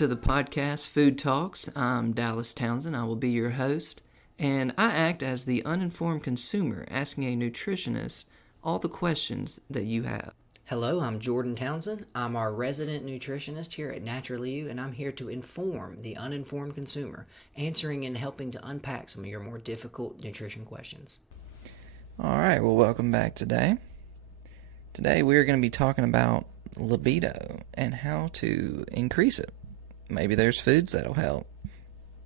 to the podcast Food Talks. I'm Dallas Townsend. I will be your host, and I act as the uninformed consumer asking a nutritionist all the questions that you have. Hello, I'm Jordan Townsend. I'm our resident nutritionist here at Naturally You, and I'm here to inform the uninformed consumer, answering and helping to unpack some of your more difficult nutrition questions. All right, well, welcome back today. Today we're going to be talking about libido and how to increase it. Maybe there's foods that'll help.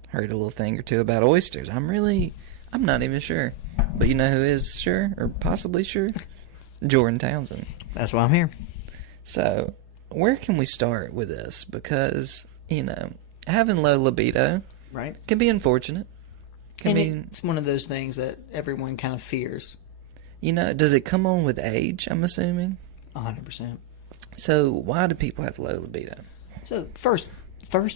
Heard a little thing or two about oysters. I'm not even sure. But you know who is sure, or possibly sure? Jordan Townsend. That's why I'm here. So, where can we start with this? Because, having low libido can be unfortunate. It's one of those things that everyone kind of fears. Does it come on with age, I'm assuming? 100%. So, why do people have low libido? So, first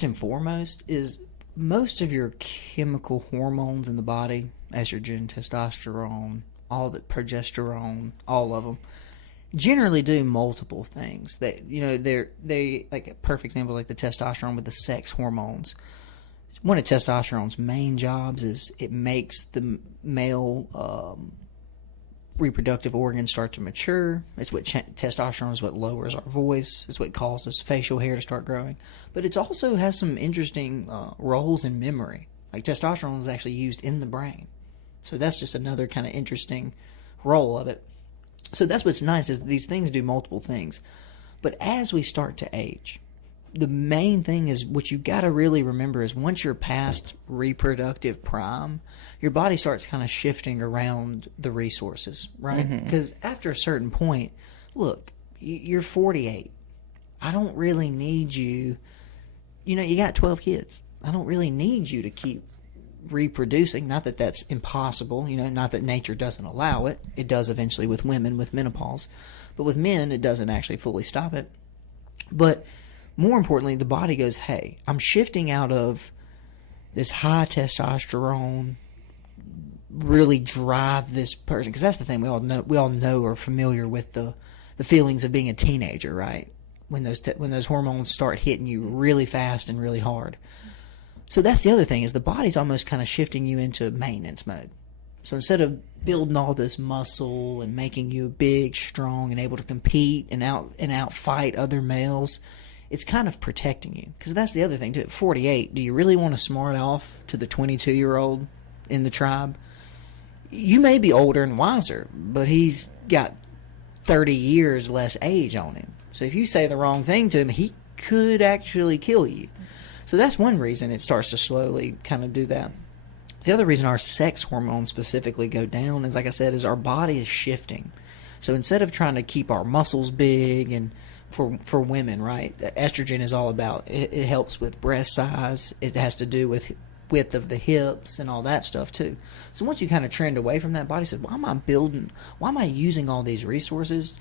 and foremost is most of your chemical hormones in the body, estrogen, testosterone, all the progesterone, all of them, generally do multiple things. They like a perfect example, like the testosterone with the sex hormones. One of testosterone's main jobs is it makes the male reproductive organs start to mature. It's what testosterone is what lowers our voice. It's what causes facial hair to start growing. But it also has some interesting roles in memory. Like testosterone is actually used in the brain. So that's just another kind of interesting role of it. So that's what's nice is these things do multiple things. But as we start to age, the main thing is what you got to really remember is once you're past reproductive prime, your body starts kind of shifting around the resources, right? Because after a certain point, look, you're 48. I don't really need you. You got 12 kids. I don't really need you to keep reproducing. Not that that's impossible, not that nature doesn't allow it. It does eventually with women with menopause. But with men, it doesn't actually fully stop it. But more importantly, the body goes, hey, I'm shifting out of this high testosterone, really drive this person. Because that's the thing, we all know or familiar with the feelings of being a teenager, right? When those hormones start hitting you really fast and really hard. So that's the other thing, is the body's almost kind of shifting you into maintenance mode. So instead of building all this muscle and making you big, strong, and able to compete and out fight other males, it's kind of protecting you. Because that's the other thing, too. At 48, do you really want to smart off to the 22-year-old in the tribe? You may be older and wiser, but he's got 30 years less age on him. So if you say the wrong thing to him, he could actually kill you. So that's one reason it starts to slowly kind of do that. The other reason our sex hormones specifically go down is, like I said, is our body is shifting. So instead of trying to keep our muscles big and for women, right, estrogen is all about, it helps with breast size. It has to do with width of the hips and all that stuff too. So once you kind of trend away from that, body says, why am I using all these resources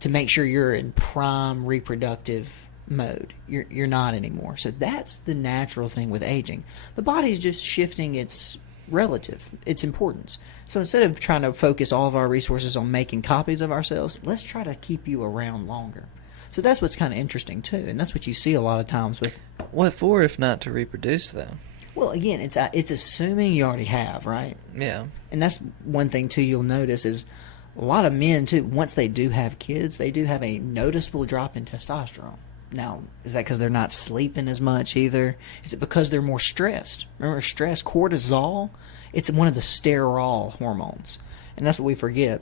to make sure you're in prime reproductive mode? You're not anymore. So that's the natural thing with aging. The body's just shifting its importance. So instead of trying to focus all of our resources on making copies of ourselves, let's try to keep you around longer. So that's what's kind of interesting too, and that's what you see a lot of times with. What for if not to reproduce, though? Well, again, it's assuming you already have, right? Yeah. And that's one thing too you'll notice is a lot of men too, once they do have kids, they do have a noticeable drop in testosterone. Now, is that because they're not sleeping as much either? Is it because they're more stressed? Remember, stress, cortisol, it's one of the sterol hormones. And that's what we forget.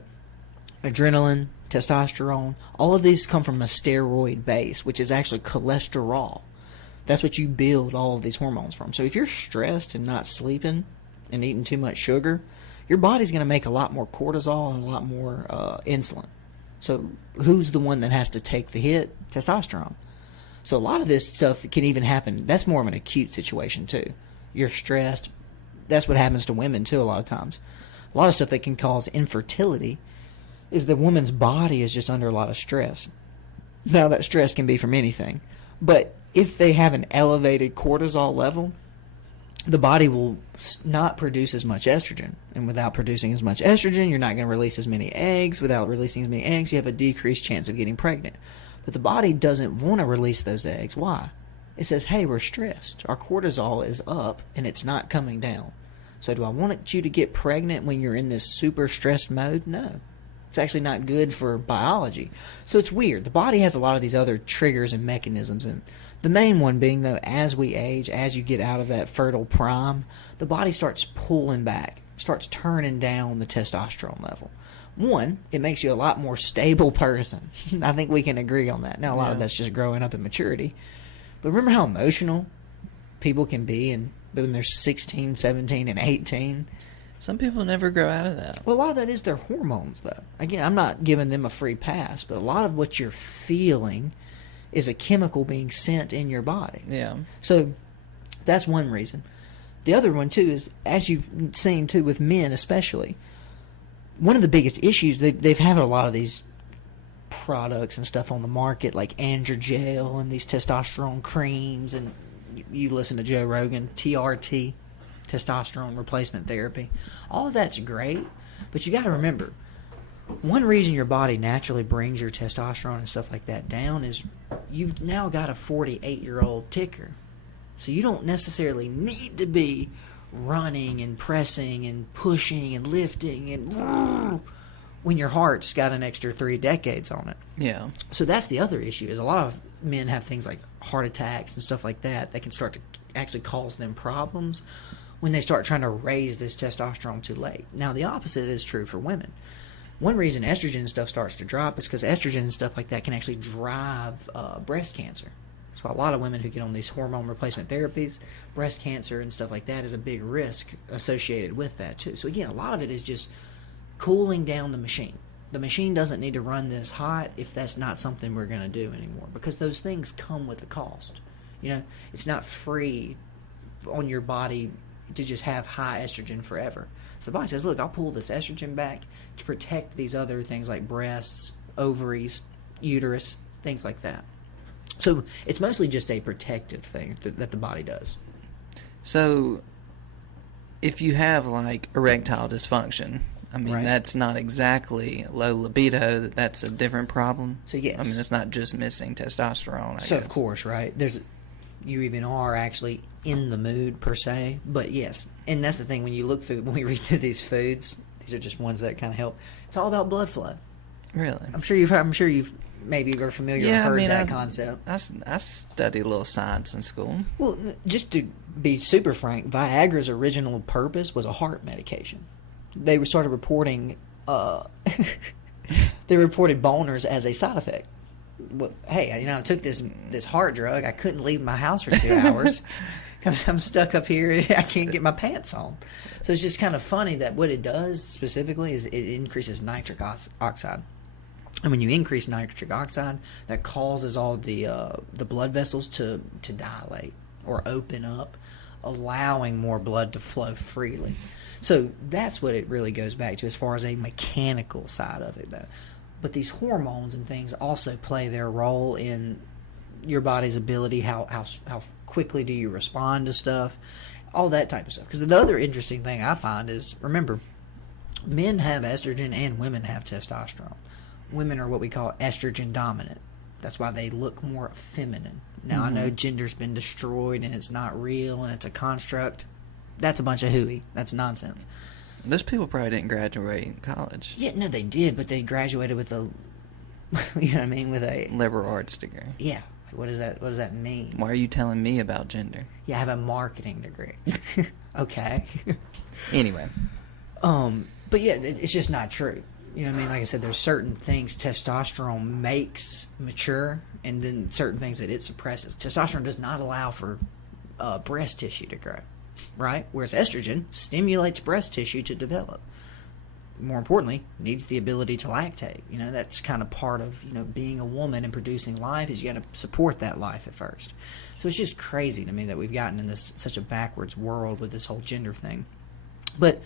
Adrenaline, testosterone, all of these come from a steroid base, which is actually cholesterol. That's what you build all of these hormones from. So if you're stressed and not sleeping and eating too much sugar, your body's going to make a lot more cortisol and a lot more insulin. So who's the one that has to take the hit? Testosterone. So a lot of this stuff can even happen. That's more of an acute situation too. You're stressed. That's what happens to women too a lot of times. A lot of stuff that can cause infertility is the woman's body is just under a lot of stress. Now that stress can be from anything. But if they have an elevated cortisol level, the body will not produce as much estrogen. And without producing as much estrogen, you're not going to release as many eggs. Without releasing as many eggs, you have a decreased chance of getting pregnant. But the body doesn't want to release those eggs. Why? It says, hey, we're stressed. Our cortisol is up and it's not coming down. So do I want you to get pregnant when you're in this super stressed mode? No. It's actually not good for biology. So it's weird. The body has a lot of these other triggers and mechanisms. And the main one being, though, as we age, as you get out of that fertile prime, the body starts pulling back, starts turning down the testosterone level. One, it makes you a lot more stable person. I think we can agree on that. Now, a lot of that's just growing up in maturity. But remember how emotional people can be when they're 16, 17, and 18? Some people never grow out of that. Well, a lot of that is their hormones, though. Again, I'm not giving them a free pass, but a lot of what you're feeling is a chemical being sent in your body. Yeah. So that's one reason. The other one, too, is, as you've seen, too, with men especially, one of the biggest issues, they've had a lot of these products and stuff on the market, like Androgel and these testosterone creams, and you listen to Joe Rogan, TRT, testosterone replacement therapy. All of that's great, but you got to remember, one reason your body naturally brings your testosterone and stuff like that down is you've now got a 48-year-old ticker. So you don't necessarily need to be running and pressing and pushing and lifting and when your heart's got an extra 3 decades on it. Yeah. So that's the other issue, is a lot of men have things like heart attacks and stuff like that that can start to actually cause them problems when they start trying to raise this testosterone too late. Now, the opposite is true for women. One reason estrogen and stuff starts to drop is because estrogen and stuff like that can actually drive breast cancer. That's why a lot of women who get on these hormone replacement therapies, breast cancer and stuff like that is a big risk associated with that too. So again, a lot of it is just cooling down the machine. The machine doesn't need to run this hot if that's not something we're going to do anymore, because those things come with a cost. You know, it's not free on your body to just have high estrogen forever. So the body says, look, I'll pull this estrogen back to protect these other things like breasts, ovaries, uterus, things like that. So it's mostly just a protective thing that the body does. So if you have like erectile dysfunction, I mean, Right. That's not exactly low libido. That's a different problem. So yes. I mean, it's not just missing testosterone, I So guess. of course, right? You even are actually in the mood per se, but yes, and that's the thing when we read through these foods, these are just ones that kind of help. It's all about blood flow. Really? I'm sure you've maybe are familiar or heard that concept. I studied a little science in school. Well, just to be super frank, Viagra's original purpose was a heart medication. They started reporting they reported boners as a side effect. Well, hey, I took this heart drug. I couldn't leave my house for 2 hours. I'm stuck up here. I can't get my pants on. So it's just kind of funny that what it does specifically is it increases nitric oxide. And when you increase nitric oxide, that causes all the blood vessels to dilate or open up, allowing more blood to flow freely. So that's what it really goes back to as far as a mechanical side of it, though. But these hormones and things also play their role in your body's ability, how quickly do you respond to stuff, all that type of stuff. Because the other interesting thing I find is, remember, men have estrogen and women have testosterone. Women are what we call estrogen dominant. That's why they look more feminine. Now, I know gender's been destroyed and it's not real and it's a construct. That's a bunch of hooey. That's nonsense. Those people probably didn't graduate college. Yeah, no, they did, but they graduated with a, you know what I mean, with a Liberal arts degree. Yeah. What does that mean? Why are you telling me about gender? Yeah, I have a marketing degree. Okay. Anyway. But yeah, it's just not true. You know what I mean? Like I said, there's certain things testosterone makes mature, and then certain things that it suppresses. Testosterone does not allow for breast tissue to grow, right? Whereas estrogen stimulates breast tissue to develop. More importantly, needs the ability to lactate. You know, that's kind of part of, being a woman and producing life, is you got to support that life at first. So it's just crazy to me that we've gotten in this such a backwards world with this whole gender thing. But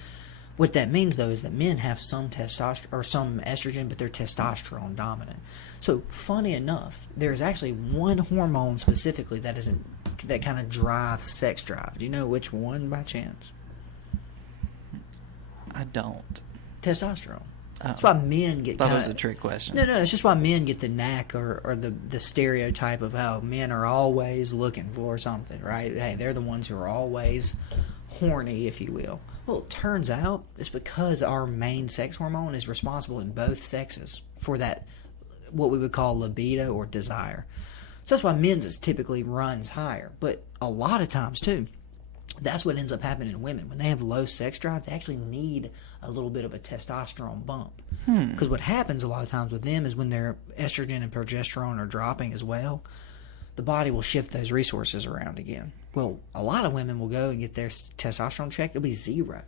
what that means, though, is that men have some testosterone or some estrogen, but they're testosterone dominant. So, funny enough, there's actually one hormone specifically that kind of drives sex drive. Do you know which one by chance? I don't. Testosterone. That's why men get Thought kind it was a trick question. No, it's just why men get the knack or the stereotype of how men are always looking for something, right? Hey, they're the ones who are always horny, if you will. Well, it turns out it's because our main sex hormone is responsible in both sexes for that, what we would call libido or desire. So that's why men's is typically runs higher. But a lot of times, too, that's what ends up happening in women. When they have low sex drive, they actually need a little bit of a testosterone bump. Because what happens a lot of times with them is when their estrogen and progesterone are dropping as well, the body will shift those resources around again. Well, a lot of women will go and get their testosterone checked. It'll be zero.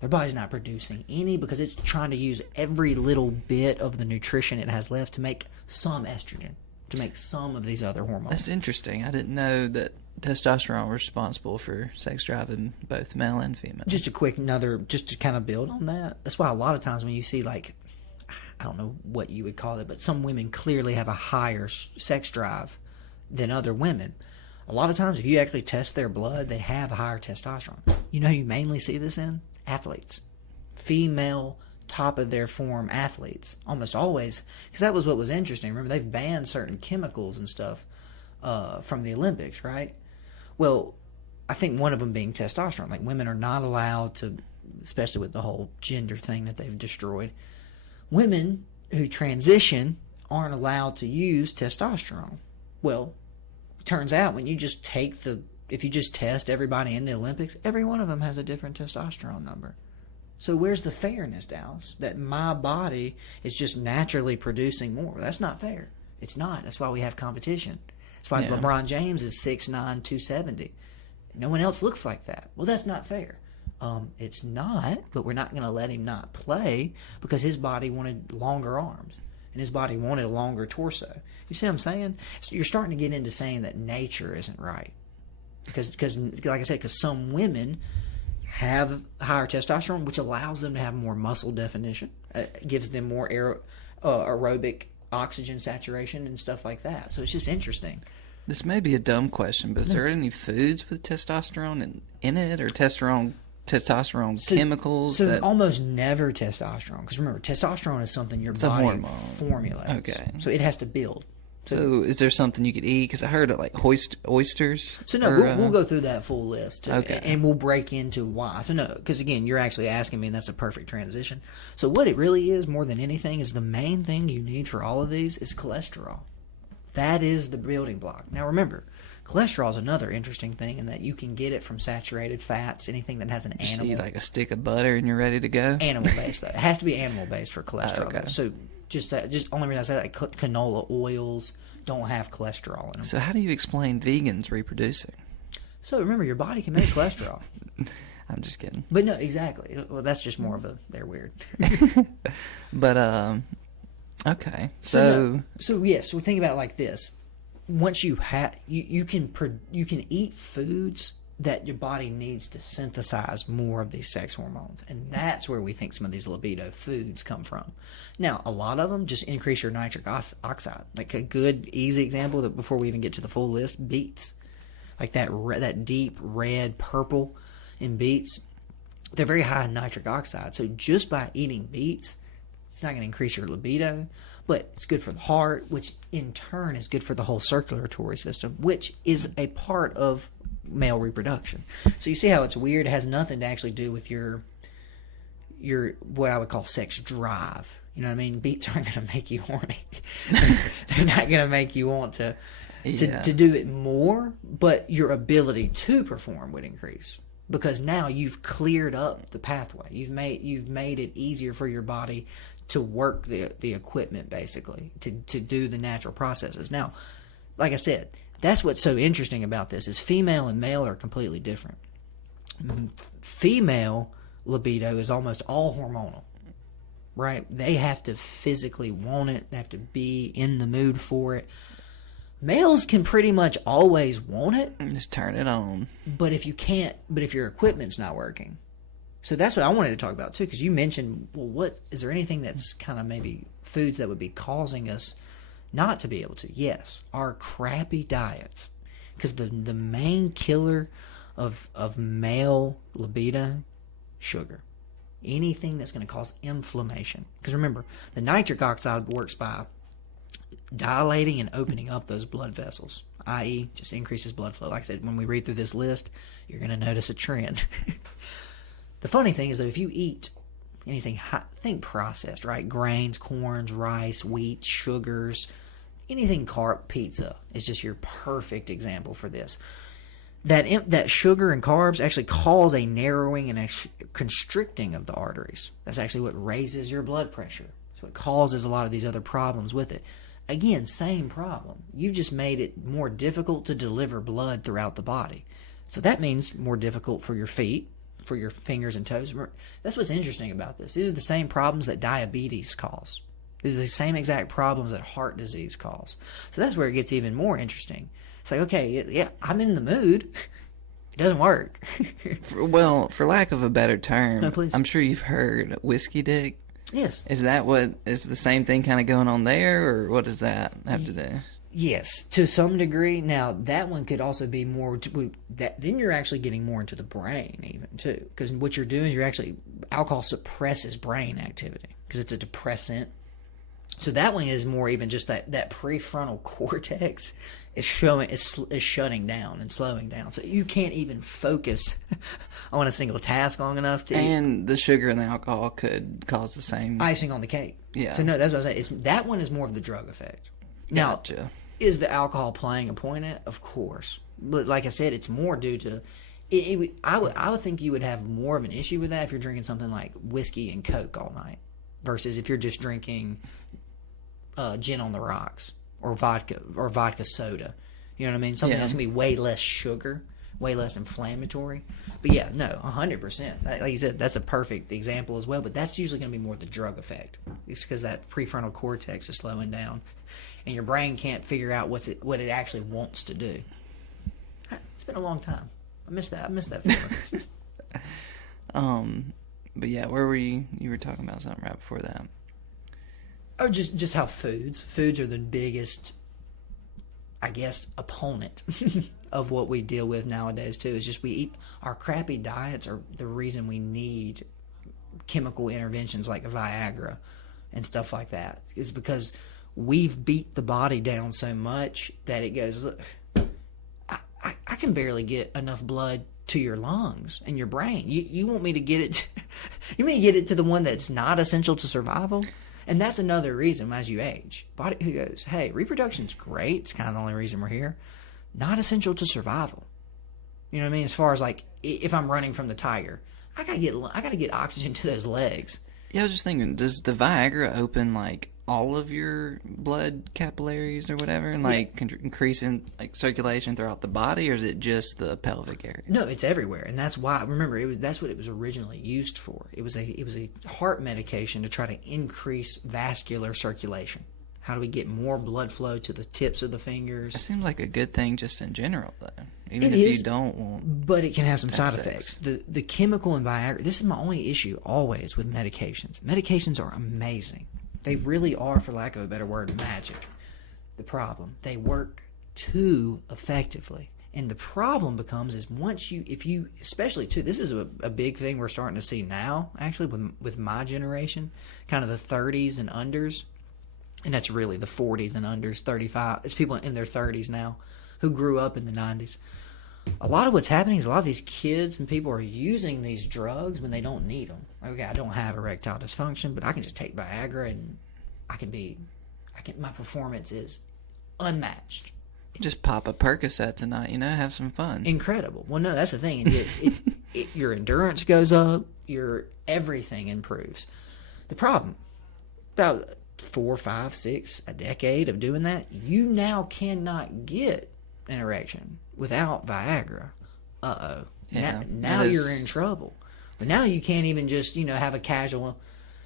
Their body's not producing any because it's trying to use every little bit of the nutrition it has left to make some estrogen, to make some of these other hormones. That's interesting. I didn't know that testosterone was responsible for sex drive in both male and female. Just a quick just to kind of build on that. That's why a lot of times when you see, like, I don't know what you would call it, but some women clearly have a higher sex drive than other women. A lot of times if you actually test their blood, they have a higher testosterone. You know who you mainly see this in? Athletes. Female, top of their form athletes. Almost always. Because that was what was interesting. Remember, they've banned certain chemicals and stuff from the Olympics, right? Well, I think one of them being testosterone. Like, women are not allowed to, especially with the whole gender thing that they've destroyed, women who transition aren't allowed to use testosterone. Well, it turns out when you just if you just test everybody in the Olympics, every one of them has a different testosterone number. So where's the fairness, Dallas? That my body is just naturally producing more. That's not fair. It's not. That's why we have competition. That's why LeBron James is 6'9", 270. No one else looks like that. Well, that's not fair. It's not, but we're not going to let him not play because his body wanted longer arms and his body wanted a longer torso. You see what I'm saying? So you're starting to get into saying that nature isn't right. Because like I said, because some women have higher testosterone, which allows them to have more muscle definition, gives them more aerobic oxygen saturation and stuff like that. So it's just interesting. This may be a dumb question, but is there any foods with testosterone in it, or testosterone chemicals? So almost never testosterone, because remember, testosterone is something your body formulates. Okay. So it has to build. So is there something you could eat? Because I heard of like oysters. So no, we'll go through that full list. Okay. And we'll break into why. So no, because again, you're actually asking me, and that's a perfect transition. So what it really is, more than anything, is the main thing you need for all of these is cholesterol. That is the building block. Now remember, cholesterol is another interesting thing in that you can get it from saturated fats, anything that has an animal. You see like a stick of butter and you're ready to go? Animal-based, though. It has to be animal-based for cholesterol. Okay. So just only reason I say that, canola oils don't have cholesterol in them. So how do you explain vegans reproducing? So remember, your body can make cholesterol. I'm just kidding. But no, exactly. Well, that's just more of they're weird. But, okay. So yes, we think about it like this. Once you can eat foods that your body needs to synthesize more of these sex hormones, and that's where we think some of these libido foods come from. Now, a lot of them just increase your nitric oxide. Like a good, easy example that before we even get to the full list, beets, like that deep red, purple in beets, they're very high in nitric oxide. So just by eating beets, it's not going to increase your libido, but it's good for the heart, which in turn is good for the whole circulatory system, which is a part of male reproduction. So you see how it's weird? It has nothing to actually do with your what I would call sex drive. You know what I mean? Beets aren't going to make you horny. They're not going to make you want to do it more, but your ability to perform would increase because now you've cleared up the pathway. You've made it easier for your body to work the equipment, basically, to do the natural processes. Now, like I said, that's what's so interesting about this is female and male are completely different. Female libido is almost all hormonal, right? They have to physically want it. They have to be in the mood for it. Males can pretty much always want it. Just turn it on. But if your equipment's not working. So that's what I wanted to talk about too, because you mentioned, well, is there anything that's kind of maybe foods that would be causing us not to be able to? Yes, our crappy diets. Because the main killer of male libido, sugar. anything that's going to cause inflammation. Because remember, the nitric oxide works by dilating and opening up those blood vessels, i.e. just increases blood flow. Like I said, when we read through this list, you're going to notice a trend. The funny thing is, though, if you eat anything hot, think processed, right? Grains, corns, rice, wheat, sugars, anything carb, pizza is just your perfect example for this. That sugar and carbs actually cause a narrowing and a constricting of the arteries. That's actually what raises your blood pressure. So it causes a lot of these other problems with it. Again, same problem. You've just made it more difficult to deliver blood throughout the body. So that means more difficult for your feet, for your fingers and toes. That's what's interesting about this. These are the same problems that diabetes cause. These are the same exact problems that heart disease cause. So that's where it gets even more interesting. It's like, okay, yeah, I'm in the mood. It doesn't work. Well, for lack of a better term, No, please. I'm sure you've heard whiskey dick. Yes. Is that what is the same thing kind of going on there, or what does that have to do? Yes, to some degree. Now, that one could also be more, then you're actually getting more into the brain even, too. Because what you're doing is alcohol suppresses brain activity because it's a depressant. So that one is more even just that prefrontal cortex is shutting down and slowing down. So you can't even focus on a single task long enough to And the sugar and the alcohol could cause the same icing on the cake. Yeah. So no, that's what I say. That one is more of the drug effect. Now, Gotcha. Is the alcohol playing a point in it? Of course. But like I said, it's more due to I would think you would have more of an issue with that if you're drinking something like whiskey and Coke all night versus if you're just drinking gin on the rocks or vodka soda. You know what I mean? Something that's going to be way less sugar, way less inflammatory. But yeah, no, 100%. Like you said, that's a perfect example as well. But that's usually going to be more the drug effect. It's because that prefrontal cortex is slowing down, and your brain can't figure out what it actually wants to do. It's been a long time. I missed that feeling. But yeah, where were you? You were talking about something right before that. Oh, just how foods are the biggest, I guess, opponent of what we deal with nowadays too. Is just we eat our crappy diets are the reason we need chemical interventions like Viagra and stuff like that. Is because we've beat the body down so much that it goes, look, I can barely get enough blood to your lungs and your brain. You want me to get it? You want me to get it to the one that's not essential to survival? And that's another reason as you age. Body who goes, hey, reproduction's great. It's kind of the only reason we're here. Not essential to survival. You know what I mean? As far as like, if I'm running from the tiger, I gotta get oxygen to those legs. Yeah, I was just thinking, does the Viagra open like all of your blood capillaries or whatever, and like increase in like circulation throughout the body, or is it just the pelvic area? No, it's everywhere, and that's why. Remember, that's what it was originally used for. It was a heart medication to try to increase vascular circulation. How do we get more blood flow to the tips of the fingers? It seems like a good thing just in general, though. Even It if is, you don't want. but it can have some side sex. effects. The chemical in Viagra. This is my only issue always with medications. Medications are amazing. They really are, for lack of a better word, magic. The problem, they work too effectively. And the problem becomes is especially too, this is a big thing we're starting to see now, actually, with my generation, kind of the 30s and unders. And that's really the 40s and unders, 35. It's people in their 30s now who grew up in the 90s. A lot of what's happening is a lot of these kids and people are using these drugs when they don't need them. Okay, I don't have erectile dysfunction, but I can just take Viagra and my performance is unmatched. Just pop a Percocet tonight, have some fun. Incredible. Well, no, that's the thing. Your endurance goes up, your everything improves. The problem, about 4, 5, 6, a decade of doing that, you now cannot get an erection without Viagra. Yeah, now you're in trouble. But now you can't even just, have a casual,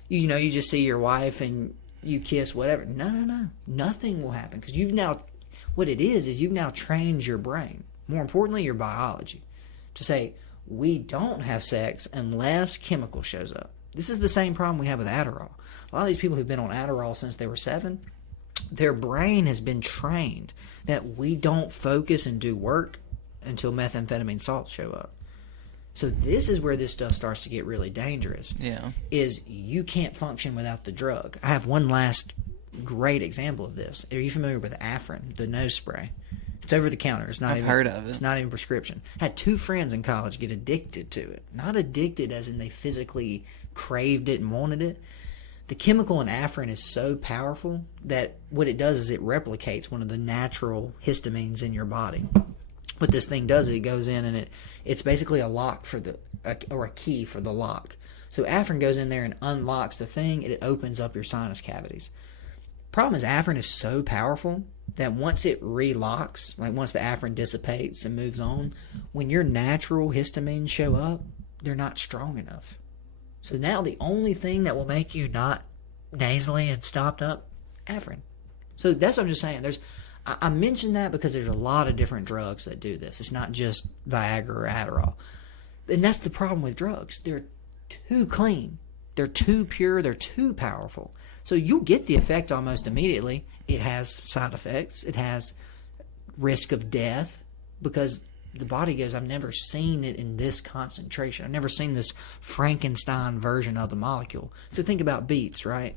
you just see your wife and you kiss, whatever. No. Nothing will happen because you've now trained your brain. More importantly, your biology to say, we don't have sex unless chemical shows up. This is the same problem we have with Adderall. A lot of these people who've been on Adderall since they were 7, their brain has been trained that we don't focus and do work until methamphetamine salts show up. So this is where this stuff starts to get really dangerous. Yeah. Is you can't function without the drug. I have one last great example of this. Are you familiar with Afrin, the nose spray? It's over the counter. It's not I've even heard of it. It's not even prescription. Had 2 friends in college get addicted to it. Not addicted as in they physically craved it and wanted it. The chemical in Afrin is so powerful that what it does is it replicates one of the natural histamines in your body. What this thing does is it goes in and it's basically a lock for or a key for the lock. So Afrin goes in there and unlocks the thing, and it opens up your sinus cavities. Problem is Afrin is so powerful that once it relocks, like once the Afrin dissipates and moves on, when your natural histamines show up, they're not strong enough. So now the only thing that will make you not nasally and stopped up, Afrin. So that's what I'm just saying. I mentioned that because there's a lot of different drugs that do this. It's not just Viagra or Adderall. And that's the problem with drugs. They're too clean. They're too pure. They're too powerful. So you'll get the effect almost immediately. It has side effects. It has risk of death because the body goes, I've never seen it in this concentration. I've never seen this Frankenstein version of the molecule. So think about beets, right?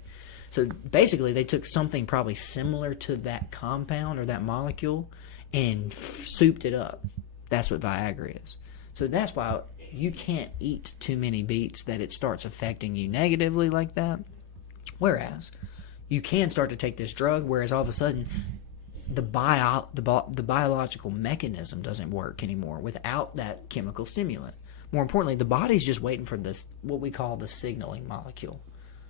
So basically they took something probably similar to that compound or that molecule and souped it up. That's what Viagra is. So that's why you can't eat too many beets that it starts affecting you negatively like that. Whereas you can start to take this drug, whereas all of a sudden the biological mechanism doesn't work anymore without that chemical stimulant. More importantly, the body's just waiting for this, what we call the signaling molecule,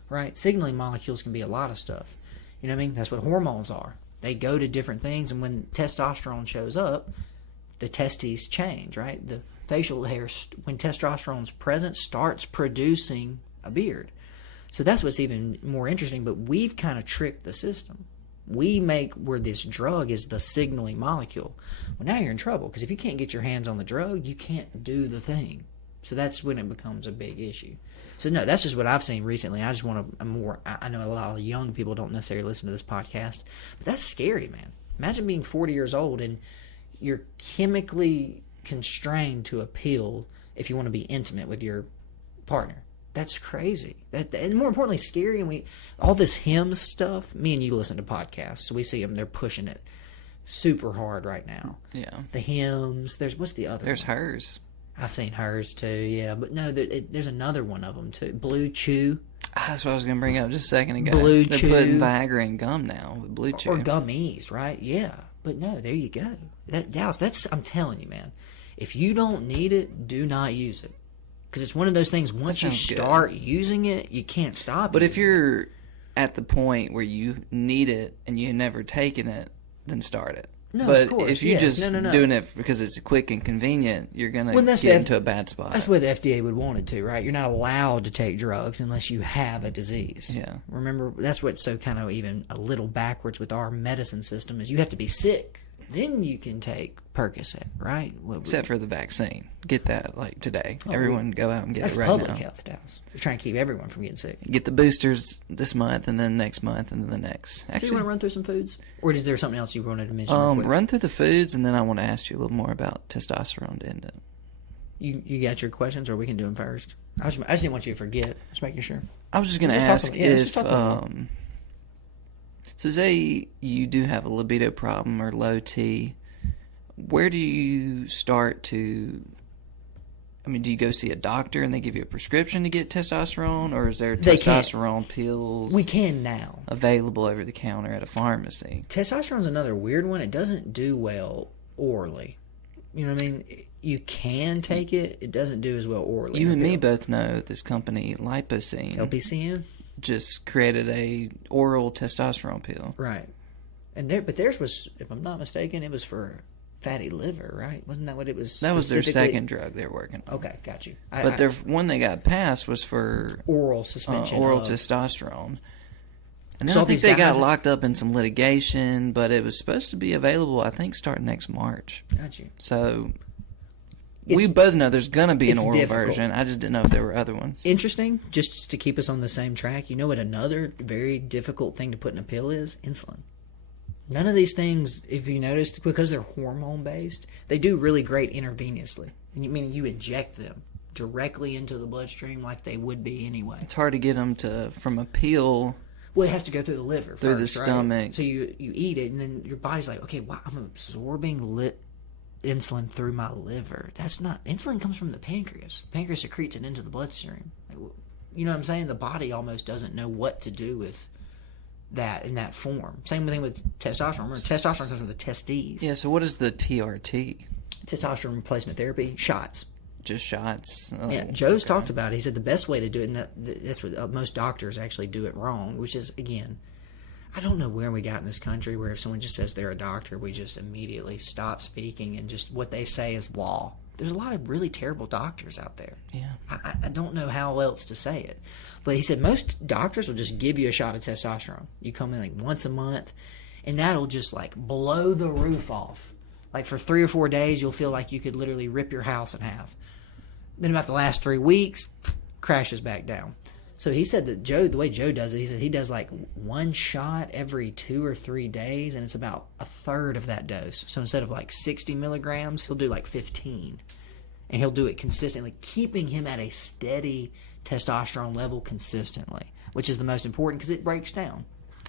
right? Signaling molecules can be a lot of stuff. You know what I mean? That's what hormones are. They go to different things, and when testosterone shows up, the testes change, right? The facial hair, when testosterone's present, starts producing a beard. So that's what's even more interesting, but we've kind of tricked the system. We make where this drug is the signaling molecule. Well, now you're in trouble, because if you can't get your hands on the drug, you can't do the thing. So that's when it becomes a big issue. So no, that's just what I've seen recently. I just want I know a lot of young people don't necessarily listen to this podcast, but that's scary, man. Imagine being 40 years old and you're chemically constrained to a pill if you want to be intimate with your partner. That's crazy. And more importantly, scary. And all this HIMS stuff, me and you listen to podcasts, so we see them. They're pushing it super hard right now. Yeah. The HIMS. What's the other There's one? hers. I've seen hers too, yeah. But no, there's another one of them too. Blue Chew. That's what I was going to bring up just a second ago. Blue They're Chew. putting Viagra in gum now with Blue Chew. Or gummies, right? Yeah. But no, there you go. Dallas, I'm telling you, man. If you don't need it, do not use it. Because it's one of those things, once you start using it, you can't stop it. But if you're at the point where you need it and you've never taken it, then start it. No, but of course, if you're just No. doing it because it's quick and convenient, you're going to get into a bad spot. That's what the FDA would want it to, right? You're not allowed to take drugs unless you have a disease. Yeah. Remember, that's what's so kind of even a little backwards with our medicine system is you have to be sick. Then you can take Percocet, right? Except for the vaccine. Get that like today. Everyone go out and get it right now. now. That's public health, Dallas. We're trying to keep everyone from getting sick. Get the boosters this month and then next month and then the next. Actually, so you want to run through some foods? Or is there something else you wanted to mention? Run through the foods and then I want to ask you a little more about testosterone to end it. You got your questions or we can do them first? I just didn't want you to forget. Just making sure. I was just going to ask if... So say you do have a libido problem or low T, where do you start to... I mean, do you go see a doctor and they give you a prescription to get testosterone, or is there testosterone pills? We can now. Available over the counter at a pharmacy? Testosterone's another weird one. It doesn't do well orally. You know what I mean? You can take it. It doesn't do as well orally. You and me both know this company, Lipocene. LPCN? Just created a oral testosterone pill. Right. But theirs was, if I'm not mistaken, it was for fatty liver, right? Wasn't that what it was? That was their second drug they were working on. Okay, got you. But their one they got passed was for oral suspension, oral testosterone. And then I think they got locked up in some litigation, but it was supposed to be available, I think, starting next March. Got you. So we both know there's going to be an oral version. I just didn't know if there were other ones. Interesting, just to keep us on the same track, you know what another very difficult thing to put in a pill is? Insulin. None of these things, if you noticed, because they're hormone-based, they do really great intravenously. Meaning you inject them. directly into the bloodstream like they would be anyway. It's hard to get them to from a peel. Well, it has to go through the liver through first, the right? stomach. So you eat it, and then your body's like, okay, wow, I'm absorbing insulin through my liver. That's not... Insulin comes from the pancreas. Pancreas secretes it into the bloodstream. You know what I'm saying? The body almost doesn't know what to do with that in that form. Same thing with testosterone. Remember, testosterone comes from the testes. Yeah, so what is the TRT? Testosterone replacement therapy, shots. Just shots? Oh, Yeah, Joe's talked about it. He said the best way to do it, and that's what most doctors actually do it wrong, which is, again, I don't know where we got in this country where if someone just says they're a doctor, we just immediately stop speaking and just what they say is law. There's a lot of really terrible doctors out there. Yeah. I don't know how else to say it. But he said most doctors will just give you a shot of testosterone. You come in like once a month, and that'll just like blow the roof off. Like for 3 or 4 days, you'll feel like you could literally rip your house in half. Then about the last 3 weeks, crashes back down. So he said that the way Joe does it, he said he does like one shot every 2 or 3 days, and it's about a third of that dose. So instead of like 60 milligrams, he'll do like 15. And he'll do it consistently, keeping him at a steady testosterone level consistently, which is the most important because it breaks down.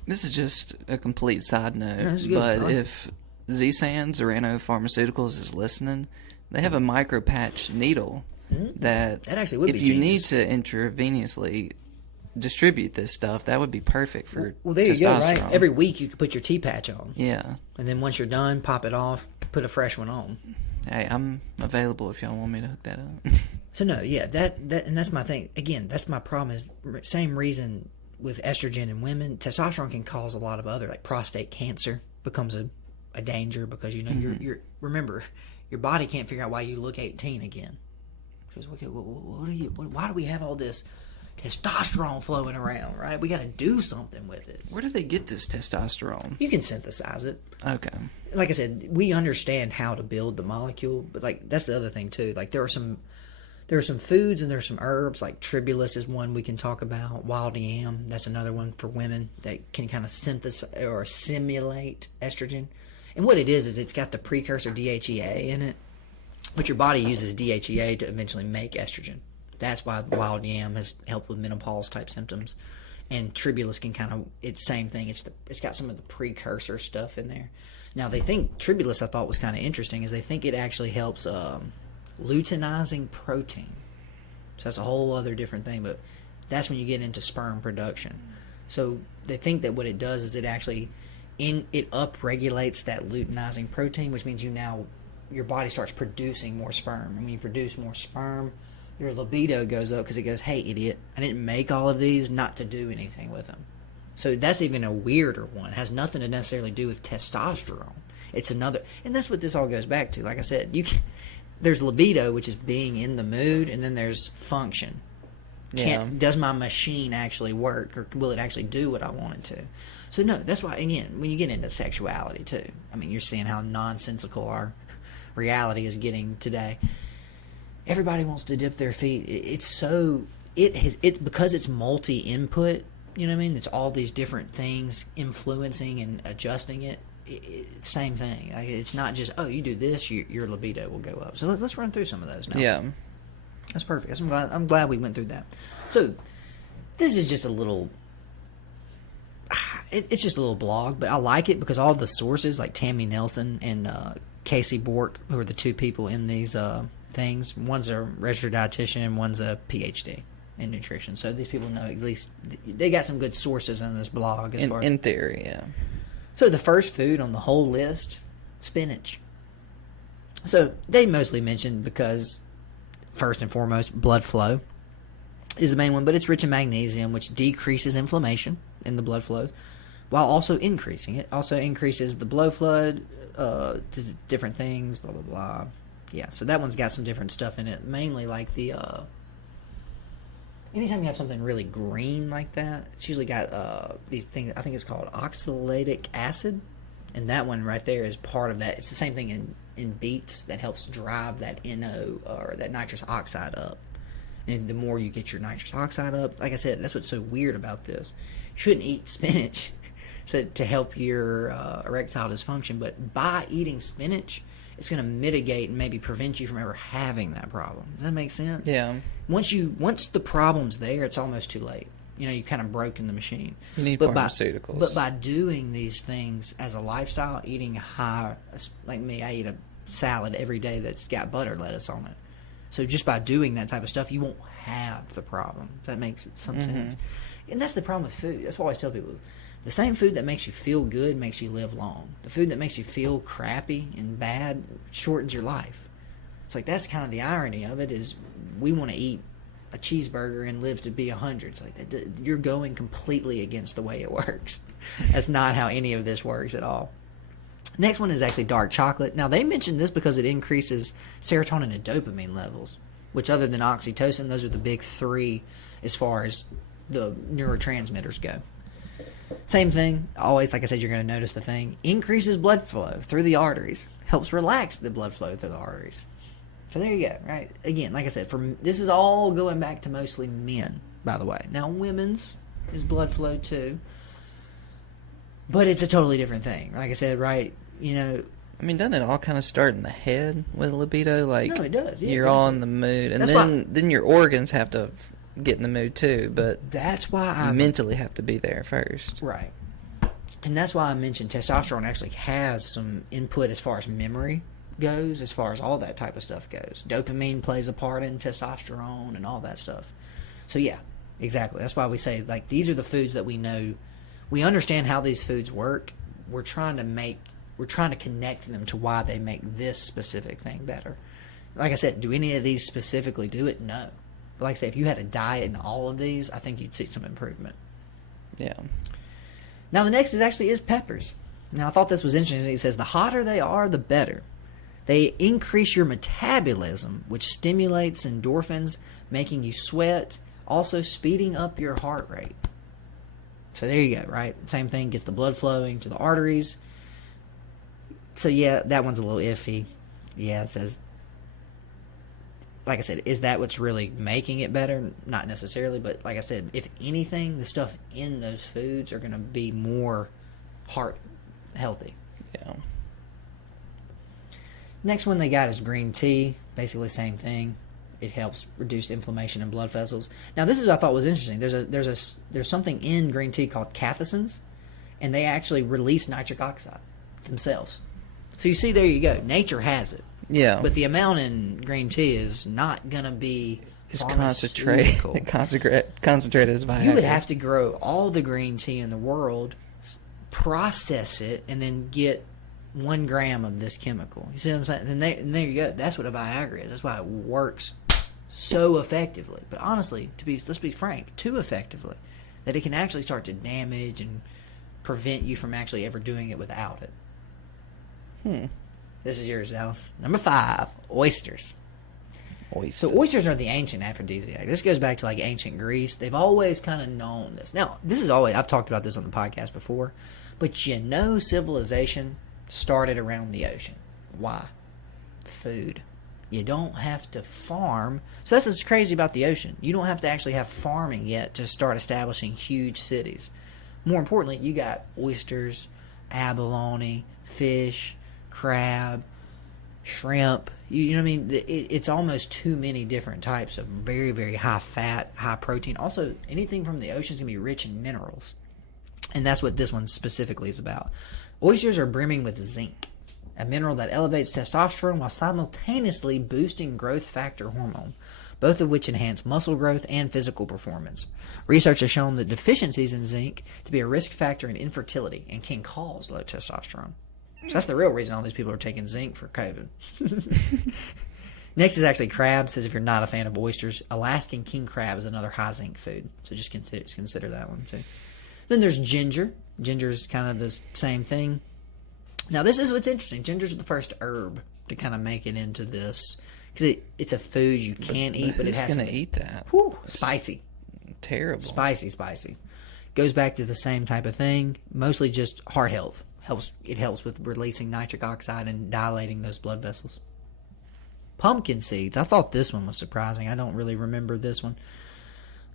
This is just a complete side note, No, this is good, but right? if Z-Sands or NO Pharmaceuticals is listening, they have a micro patch needle that actually would if be you need genius. to intravenously distribute this stuff, that would be perfect for Well, there you testosterone. go, right? Every week you can put your T-patch on. Yeah. And then once you're done, pop it off, put a fresh one on. Hey, I'm available if y'all want me to hook that up. So no, yeah, that and that's my thing. Again, that's my problem is same reason with estrogen in women. Testosterone can cause a lot of other, like prostate cancer becomes a danger because, you know, you're remember, your body can't figure out why you look 18 again. Because, okay, why do we have all this testosterone flowing around, right? We got to do something with it. Where do they get this testosterone? You can synthesize it. Okay. Like I said, we understand how to build the molecule, but like that's the other thing too. Like there are some foods and there's some herbs. Like tribulus is one we can talk about. Wild yam, that's another one for women that can kind of synthesize or simulate estrogen. And what it is it's got the precursor DHEA in it, but your body uses DHEA to eventually make estrogen. That's why wild yam has helped with menopause type symptoms. And tribulus can kind of, it's the same thing. It's got some of the precursor stuff in there. Now they think tribulus, I thought was kind of interesting, is they think it actually helps luteinizing protein. So that's a whole other different thing, but that's when you get into sperm production. So they think that what it does is it actually it upregulates that luteinizing protein, which means your body starts producing more sperm. And when you produce more sperm, your libido goes up because it goes, hey, idiot, I didn't make all of these not to do anything with them. So that's even a weirder one. It has nothing to necessarily do with testosterone. It's another, and that's what this all goes back to. Like I said, there's libido, which is being in the mood, and then there's function. Does my machine actually work, or will it actually do what I want it to? So no, that's why, again, when you get into sexuality too, I mean, you're seeing how nonsensical our reality is getting today. Everybody wants to dip their feet. Because it's multi-input, you know what I mean? It's all these different things influencing and adjusting it. Same thing. Like, it's not just, oh, you do this, your libido will go up. So let's run through some of those now. Yeah. That's perfect. I'm glad we went through that. So this is just a little... It's just a little blog, but I like it because all the sources, like Tammy Nelson and Casey Bork, who are the two people in these things. One's a registered dietitian, one's a PhD in nutrition. So these people know at least they got some good sources in this blog. In theory, yeah. So the first food on the whole list, spinach. So they mostly mentioned because first and foremost, blood flow is the main one, but it's rich in magnesium, which decreases inflammation in the blood flow, while also increasing it. Also increases the blood flow to different things, blah, blah, blah. Yeah, so that one's got some different stuff in it. Mainly like the... anytime you have something really green like that, it's usually got these things, I think it's called oxalic acid. And that one right there is part of that. It's the same thing in beets that helps drive that NO or that nitrous oxide up. And the more you get your nitrous oxide up, like I said, that's what's so weird about this. You shouldn't eat spinach to help your erectile dysfunction, but by eating spinach, it's going to mitigate and maybe prevent you from ever having that problem. Does that make sense? Yeah. Once the problem's there, it's almost too late. You've kind of broken the machine. You need pharmaceuticals. But by doing these things as a lifestyle, eating like me, I eat a salad every day that's got butter lettuce on it. So just by doing that type of stuff, you won't have the problem. Does that make some sense? And that's the problem with food. That's why I always tell people, the same food that makes you feel good makes you live long. The food that makes you feel crappy and bad shortens your life. It's like, that's kind of the irony of it, is we want to eat a cheeseburger and live to be 100. It's like, you're going completely against the way it works. That's not how any of this works at all. Next one is actually dark chocolate. Now, they mentioned this because it increases serotonin and dopamine levels, which, other than oxytocin, those are the big three as far as the neurotransmitters go. Same thing, always, like I said, you're going to notice the thing. Increases blood flow through the arteries. Helps relax the blood flow through the arteries. So there you go, right? Again, like I said, this is all going back to mostly men, by the way. Now, women's is blood flow too. But it's a totally different thing. Like I said, right, I mean, doesn't it all kind of start in the head with libido? Like, no, it does. Yeah, you're exactly. all in the mood. And then your organs have to get in the mood too. But that's why you mentally have to be there first. Right. And that's why I mentioned testosterone actually has some input as far as memory goes, as far as all that type of stuff goes. Dopamine plays a part in testosterone and all that stuff. So yeah, exactly. That's why we say, like, these are the foods that we know. We understand how these foods work. We're trying to connect them to why they make this specific thing better. Like I said, do any of these specifically do it? No. But like I say, if you had a diet in all of these, I think you'd see some improvement. Yeah. Now the next is peppers. Now I thought this was interesting. He says the hotter they are, the better. They increase your metabolism, which stimulates endorphins, making you sweat, also speeding up your heart rate. So there you go, right? Same thing, gets the blood flowing to the arteries. So yeah, that one's a little iffy. Yeah, it says, like I said, is that what's really making it better? Not necessarily, but like I said, if anything, the stuff in those foods are going to be more heart healthy. Yeah. Next one they got is green tea. Basically same thing. It helps reduce inflammation in blood vessels. Now this is what I thought was interesting. There's something in green tea called catechins, and they actually release nitric oxide themselves. So you see, there you go. Nature has it. Yeah. But the amount in green tea is not going to be concentrated as Viagra. You would have to grow all the green tea in the world, process it, and then get 1 gram of this chemical. You see what I'm saying? And there you go. That's what a Viagra is. That's why it works so effectively. But honestly, let's be frank, too effectively, that it can actually start to damage and prevent you from actually ever doing it without it. This is yours, Dallas. Number 5, oysters. So oysters are the ancient aphrodisiac. This goes back to like ancient Greece. They've always kind of known this. Now, I've talked about this on the podcast before, but civilization started around the ocean. Why? Food. You don't have to farm. So that's what's crazy about the ocean. You don't have to actually have farming yet to start establishing huge cities. More importantly, you got oysters, abalone, fish, crab, shrimp. You know what I mean? It's almost too many different types of very, very high fat, high protein. Also, anything from the ocean is going to be rich in minerals. And that's what this one specifically is about. Oysters are brimming with zinc, a mineral that elevates testosterone while simultaneously boosting growth factor hormone, both of which enhance muscle growth and physical performance. Research has shown that deficiencies in zinc to be a risk factor in infertility and can cause low testosterone. So that's the real reason all these people are taking zinc for COVID. Next is actually crab. It says if you're not a fan of oysters, Alaskan king crab is another high zinc food. So just consider that one too. Then there's ginger. Ginger is kind of the same thing. Now this is what's interesting. Ginger is the first herb to kind of make it into this because it's a food you can eat, but it has to who's gonna eat that? Whew, spicy, terrible, spicy. Goes back to the same type of thing. Mostly just heart health. It helps with releasing nitric oxide and dilating those blood vessels. Pumpkin seeds. I thought this one was surprising. I don't really remember this one,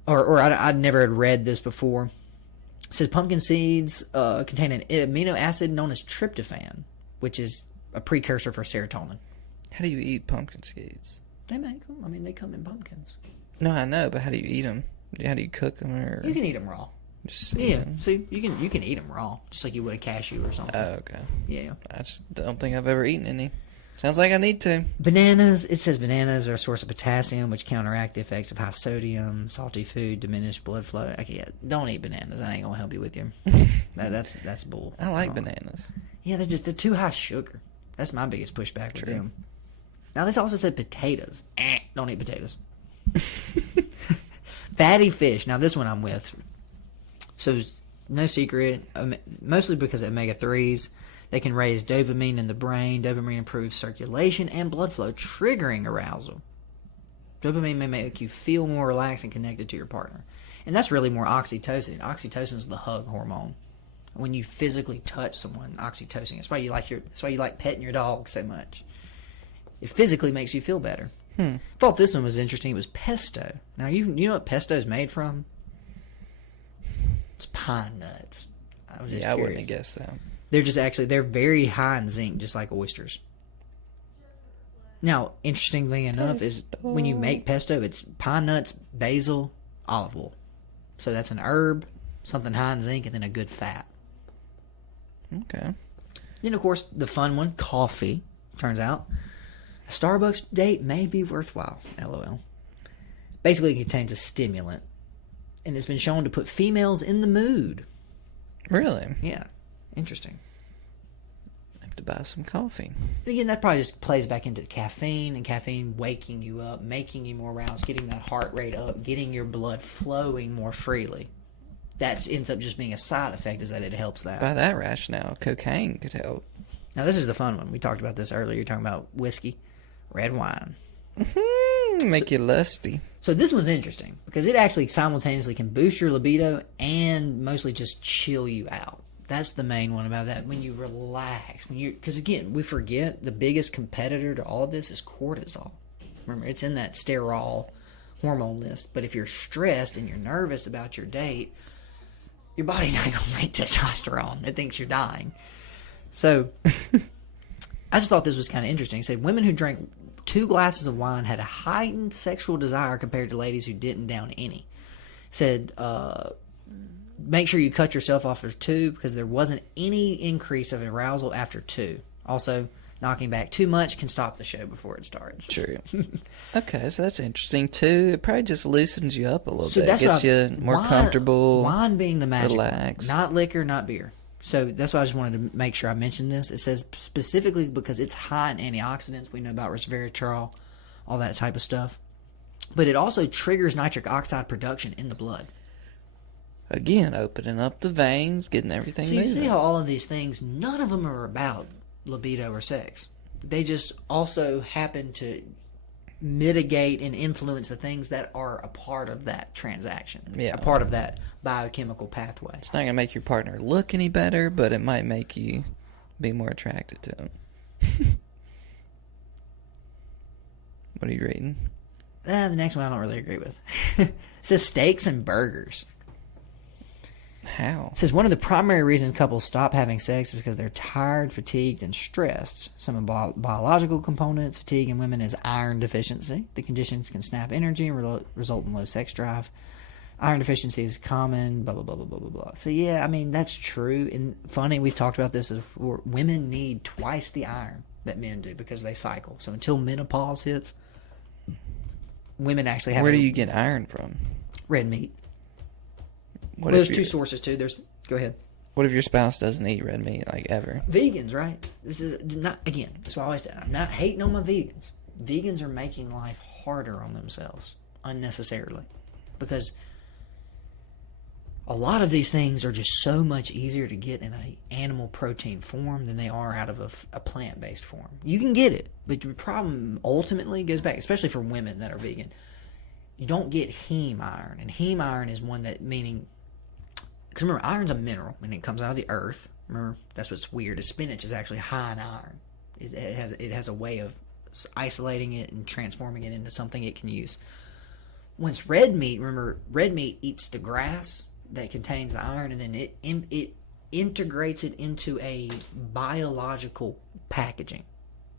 or I never had read this before. It says pumpkin seeds contain an amino acid known as tryptophan, which is a precursor for serotonin. How do you eat pumpkin seeds? They make them. I mean, they come in pumpkins. No, I know, but how do you eat them? How do you cook them? Or You can eat them raw. just Yeah, see, you can eat them raw, just like you would a cashew or something. Oh, okay. Yeah. I just don't think I've ever eaten any. Sounds like I need to. Bananas, it says bananas are a source of potassium, which counteract the effects of high sodium, salty food, diminished blood flow. Okay, yeah, don't eat bananas. That ain't gonna help you with you. That's bull. I like bananas. Yeah, they're too high sugar. That's my biggest pushback with them. Now, this also said potatoes. Don't eat potatoes. Fatty fish. Now, this one I'm with. So, no secret, mostly because of omega-3s. They can raise dopamine in the brain. Dopamine improves circulation and blood flow, triggering arousal. Dopamine may make you feel more relaxed and connected to your partner. And that's really more oxytocin. Oxytocin is the hug hormone. When you physically touch someone, oxytocin. That's why you like petting your dog so much. It physically makes you feel better. Thought this one was interesting. It was pesto. Now, you know what pesto is made from? It's pine nuts. I was just I curious. wouldn't have guessed that. They're very high in zinc, just like oysters. Now, interestingly enough, is when you make pesto, it's pine nuts, basil, olive oil. So that's an herb, something high in zinc, and then a good fat. Okay. Then, of course, the fun one, coffee. Turns out, a Starbucks date may be worthwhile. LOL. Basically, it contains a stimulant, and it's been shown to put females in the mood. Really? Yeah, interesting. I have to buy some coffee. And again, that probably just plays back into caffeine, and caffeine waking you up, making you more aroused, getting that heart rate up, getting your blood flowing more freely. That ends up just being a side effect, is that it helps that. By that rationale, cocaine could help. Now, this is the fun one. We talked about this earlier. You're talking about whiskey, red wine. Make you lusty. So this one's interesting because it actually simultaneously can boost your libido and mostly just chill you out. That's the main one about that. When you relax, because again, we forget the biggest competitor to all of this is cortisol. Remember, it's in that steroid hormone list. But if you're stressed and you're nervous about your date, your body not gonna make testosterone. It thinks you're dying. So I just thought this was kind of interesting. It said women who drank 2 glasses of wine had a heightened sexual desire compared to ladies who didn't down any. Said make sure you cut yourself off after 2 because there wasn't any increase of arousal after 2. Also, knocking back too much can stop the show before it starts. True. Okay, so that's interesting too. It probably just loosens you up a little bit. That's Gets you more comfortable. Wine being the magic, relaxed. Not liquor, not beer. So that's why I just wanted to make sure I mentioned this. It says specifically because it's high in antioxidants. We know about resveratrol, all that type of stuff. But it also triggers nitric oxide production in the blood. Again, opening up the veins, getting everything So you moving. see how all of these things, none of them are about libido or sex. They just also happen to mitigate and influence the things that are a part of that transaction. Yeah. A part of that biochemical pathway. It's not going to make your partner look any better, but it might make you be more attracted to him. What are you reading? The next one I don't really agree with. It says steaks and burgers. How? It says one of the primary reasons couples stop having sex is because they're tired, fatigued, and stressed. Some of biological components, fatigue in women is iron deficiency. The conditions can snap energy and result in low sex drive. Iron deficiency is common, blah, blah, blah, blah, blah, blah, blah. So, yeah, I mean, that's true. And funny, we've talked about this before. Women need twice the iron that men do because they cycle. So until menopause hits, women actually have... Where do you get iron from? Red meat. What Well, there's 2 sources, too. Go ahead. What if your spouse doesn't eat red meat, like, ever? Vegans, right? This is not, again, that's why I always say, I'm not hating on my vegans. Vegans are making life harder on themselves unnecessarily because a lot of these things are just so much easier to get in an animal protein form than they are out of a plant-based form. You can get it, but the problem ultimately goes back, especially for women that are vegan. You don't get heme iron, and heme iron is one that, meaning... Because remember, iron's a mineral, and it comes out of the earth. Remember, that's what's weird, is spinach is actually high in iron. It has a way of isolating it and transforming it into something it can use. Once red meat, remember, red meat eats the grass that contains the iron, and then it integrates it into a biological packaging.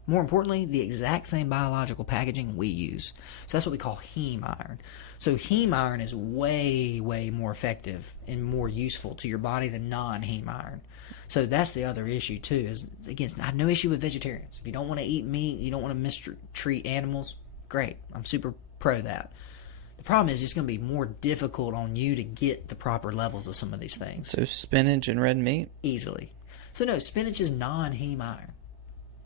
More importantly, the exact same biological packaging we use. So that's what we call heme iron. So heme iron is way, way more effective and more useful to your body than non-heme iron. So that's the other issue too. Is again, I have no issue with vegetarians. If you don't want to eat meat, you don't want to mistreat animals, great. I'm super pro that. The problem is it's going to be more difficult on you to get the proper levels of some of these things. So spinach and red meat? Easily. So no, spinach is non-heme iron.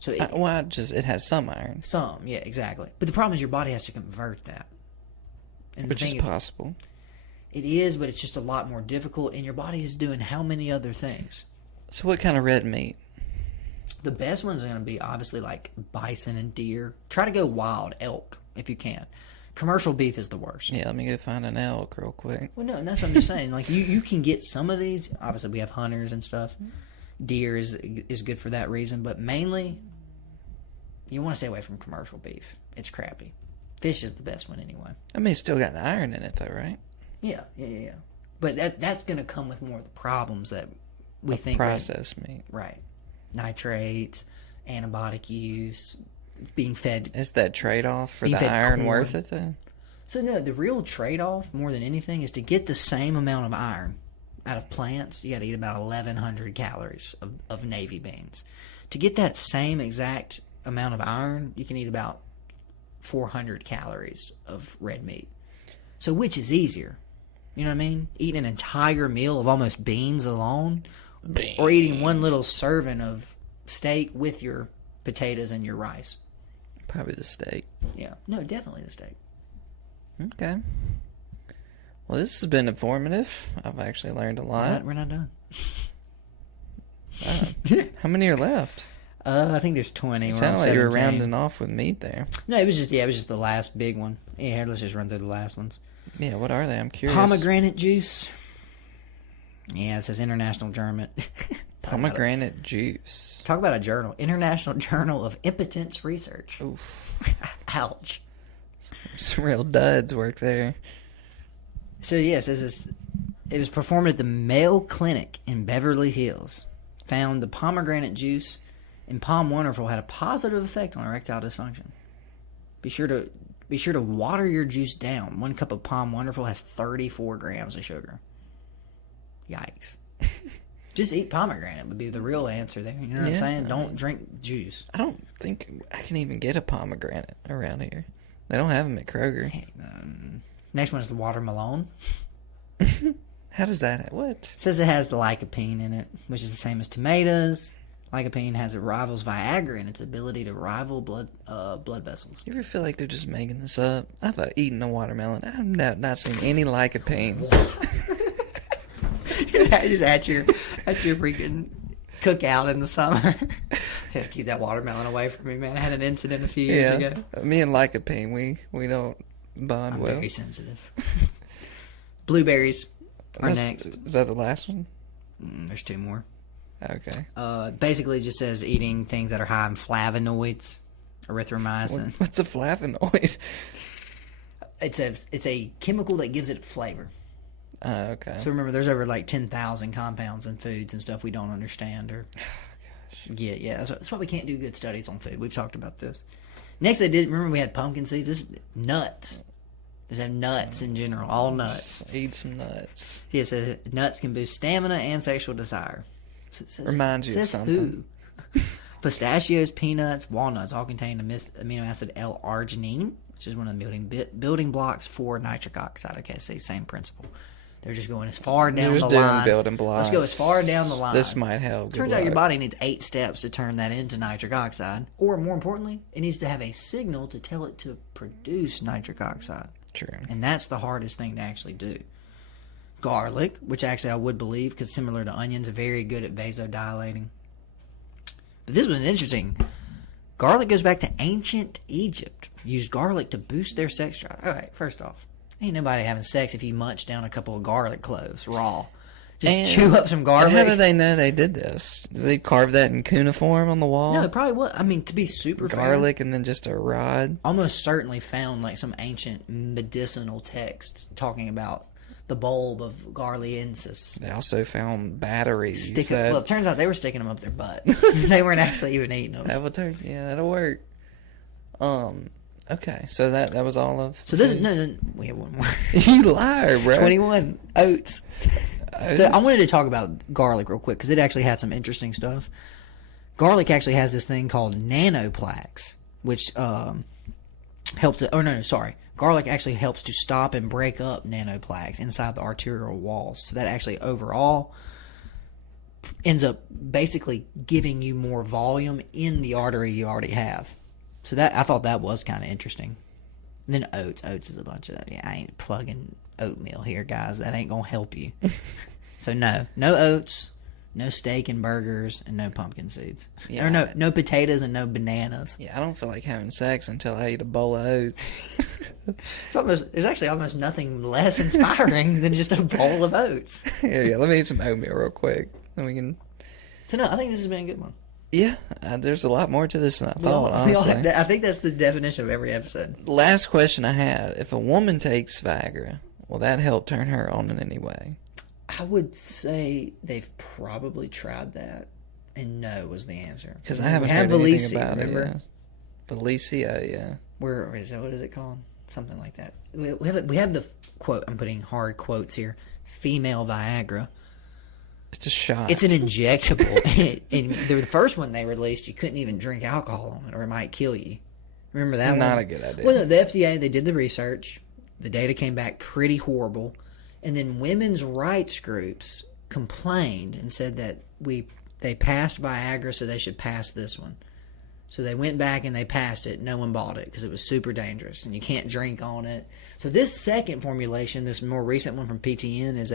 So it has some iron. Some, yeah, exactly. But the problem is your body has to convert that. And Which is possible. It is, but it's just a lot more difficult, and your body is doing how many other things? So what kind of red meat? The best ones are going to be obviously like bison and deer. Try to go wild, elk, if you can. Commercial beef is the worst. Yeah, let me go find an elk real quick. Well, no, and that's what I'm just saying. Like, you can get some of these. Obviously, we have hunters and stuff. Deer is good for that reason, but mainly, you want to stay away from commercial beef. It's crappy. Fish is the best one anyway. I mean, it's still got iron in it, though, right? Yeah. But that's going to come with more of the problems that we think. Processed meat. Right. Nitrates, antibiotic use, being fed. Is that trade-off for the iron corn. worth it, then? So, no, the real trade-off, more than anything, is to get the same amount of iron out of plants, you got to eat about 1,100 calories of navy beans. To get that same exact amount of iron, you can eat about 400 calories of red meat. So which is easier? You know what I mean? Eating an entire meal of almost beans alone, or eating one little serving of steak with your potatoes and your rice. Probably the steak. Yeah. No, definitely the steak. Okay. Well, this has been informative. I've actually learned a lot. We're not done. How many are left? I think there's 20. It sounded like you were rounding off with meat there. No, it was just the last big one. Yeah, let's just run through the last ones. Yeah, what are they? I'm curious. Pomegranate juice. Yeah, it says International Journal. Pomegranate juice. Talk about a journal. International Journal of Impotence Research. Oof. Ouch. Some real duds work there. So, yes, it was performed at the Mayo Clinic in Beverly Hills. Found the pomegranate juice in Palm Wonderful had a positive effect on erectile dysfunction. Be sure to water your juice down. 1 cup of Palm Wonderful has 34 grams of sugar. Yikes. Just eat pomegranate would be the real answer there. You know what I'm saying? Don't drink juice. I don't think I can even get a pomegranate around here. They don't have them at Kroger. Next one is the watermelon. How does that... What? It says it has the lycopene in it, which is the same as tomatoes. Lycopene it rivals Viagra in its ability to rival blood vessels. You ever feel like they're just making this up? I've eaten a watermelon. I've not seen any lycopene. Just at your freaking cookout in the summer. Keep that watermelon away from me, man. I had an incident a few years ago. Me and lycopene, we don't bond well. I'm very sensitive. Blueberries are next. Is that the last one? There's 2 more. Okay. Basically, it just says eating things that are high in flavonoids, erythromycin. What's a flavonoid? It's a chemical that gives it flavor. Okay. So remember, there's over like 10,000 compounds in foods and stuff we don't understand or get. Yeah, that's why we can't do good studies on food. We've talked about this. Next, remember we had pumpkin seeds. This is nuts. Just have nuts in general, all nuts. Eat some nuts. Yeah, it says nuts can boost stamina and sexual desire. Reminds you of something. Pistachios, peanuts, walnuts all contain the amino acid L-arginine, which is one of the building blocks for nitric oxide. Okay, same principle. They're just going as far down the line. Building blocks. Let's go as far down the line. This might help. Turns out your body needs 8 steps to turn that into nitric oxide. Or more importantly, it needs to have a signal to tell it to produce nitric oxide. True. And that's the hardest thing to actually do. Garlic, which actually I would believe, because similar to onions, very good at vasodilating. But this was interesting. Garlic goes back to ancient Egypt. Used garlic to boost their sex drive. All right, first off, ain't nobody having sex if you munch down a couple of garlic cloves raw. Just chew up some garlic. How did they know they did this? Did they carve that in cuneiform on the wall? No, it probably was. I mean, to be super garlic fair, and then just a rod. Almost certainly found like some ancient medicinal text talking about the bulb of Garliensis. They also found batteries. Well, it turns out they were sticking them up their butts. They weren't actually even eating them. That'll work. Okay, so that was all of. So this is we have one more. You liar, bro. 21 oats. So I wanted to talk about garlic real quick because it actually had some interesting stuff. Garlic actually has this thing called nanoplaques, which helps to. Oh no, sorry. Garlic actually helps to stop and break up nanoplaques inside the arterial walls. So that actually overall ends up basically giving you more volume in the artery you already have. So that I thought that was kind of interesting. And then oats. Oats is a bunch of that. Yeah, I ain't plugging oatmeal here, guys. That ain't gonna help you. So no oats, no steak and burgers, and no pumpkin seeds. Yeah. Or no potatoes and no bananas. Yeah, I don't feel like having sex until I eat a bowl of oats. There's actually almost nothing less inspiring than just a bowl of oats. Yeah. Let me eat some oatmeal real quick, then we can. So no, I think this has been a good one. Yeah, there's a lot more to this than I thought, honestly. I think that's the definition of every episode. Last question I had. If a woman takes Viagra, will that help turn her on in any way? I would say they've probably tried that, and no was the answer. Because I haven't heard anything about it. Yeah. Felicia, yeah. Where is that? What is it called? Something like that. We have the quote. I'm putting hard quotes here. Female Viagra. It's a shot. It's an injectable. and the first one they released, you couldn't even drink alcohol on it, or it might kill you. Remember that one? Not a good idea. Well, no, the FDA, they did the research. The data came back pretty horrible. And then women's rights groups complained and said that they passed Viagra, so they should pass this one. So they went back and they passed it. No one bought it because it was super dangerous and you can't drink on it. So this second formulation, this more recent one from PTN, is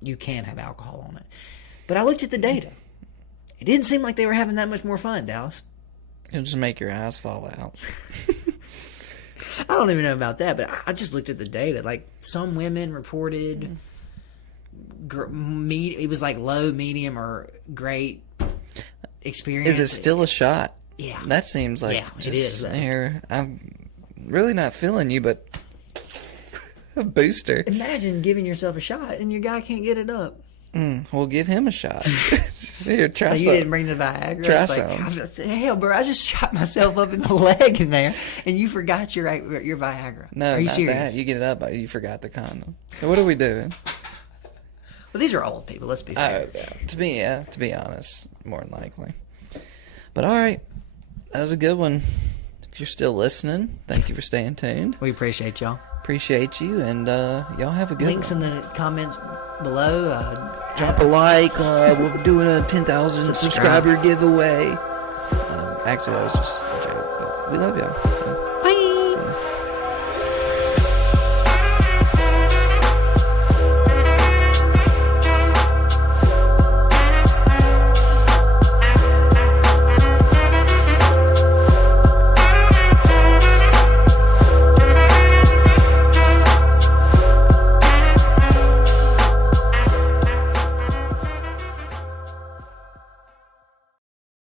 you can have alcohol on it. But I looked at the data. It didn't seem like they were having that much more fun, Dallas. It'll just make your eyes fall out. I don't even know about that, but I just looked at the data. Like, some women reported it was like low, medium, or great experience. Is it still a shot? Yeah. That seems like it is. Here, I'm really not feeling you, but a booster. Imagine giving yourself a shot and your guy can't get it up. We'll give him a shot. Here, try so some. You didn't bring the Viagra? Try some. Hell, bro, I just shot myself up in the leg in there, and you forgot your Viagra. No, are you not serious? That. You get it up, but you forgot the condom. So what are we doing? Well, these are old people. Let's be fair. To be honest, more than likely. But all right, that was a good one. If you're still listening, thank you for staying tuned. We appreciate y'all. Appreciate you, and y'all have a good Links one. in the comments below. Drop a like. We're doing a 10,000 subscriber giveaway. Actually, that was just a joke, but we love y'all. So.